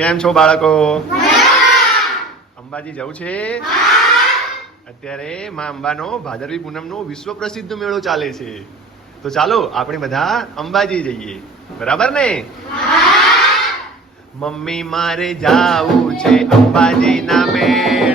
કેમ છો બાળકો? અંબાજી જવું છે? અત્યારે માં અંબાનો ભાદરવી પૂનમનો વિશ્વ પ્રસિદ્ધ મેળો ચાલે છે. તો ચાલો આપણે બધા અંબાજી જઈએ. બરાબર ને? મમ્મી મારે જાવું છે અંબાજી ના મેળે.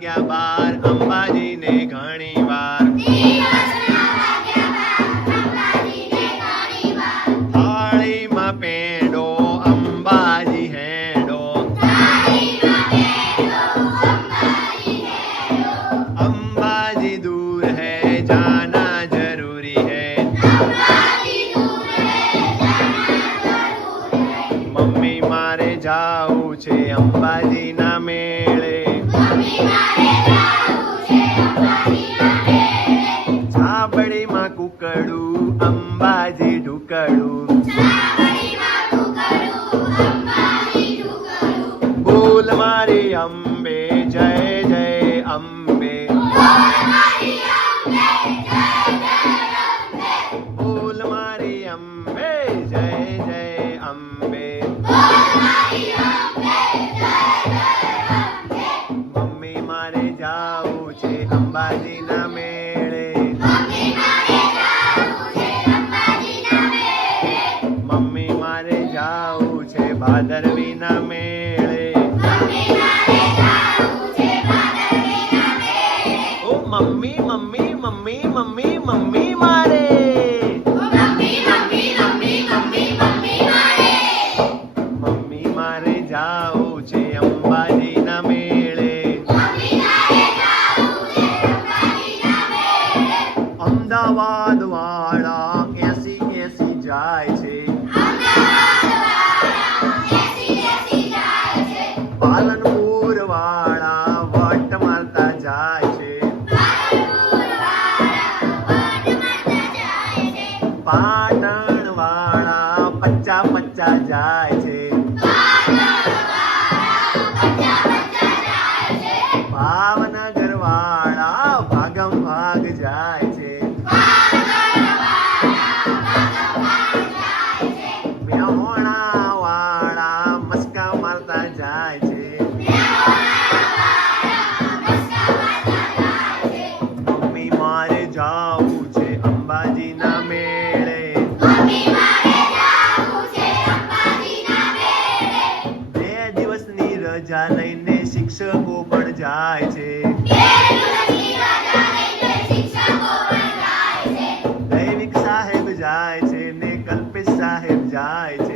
દિવસના Everybody. મમ્મી મારે જાવું છે ભાદરવીના મેળે. ઓ mummy mummy mummy mummy mummy જાય છે. પાલનપુર વાળા વટ મારતા જાય છે. પાટણ વાળા પચ્ચા પચ્ચા જાય જાવું છે અંબાજીના મેળે. બે દિવસની રજા લઈને શિક્ષકો પણ જાય છે. દૈવિક સાહેબ જાય છે ને કલ્પેશ સાહેબ જાય છે.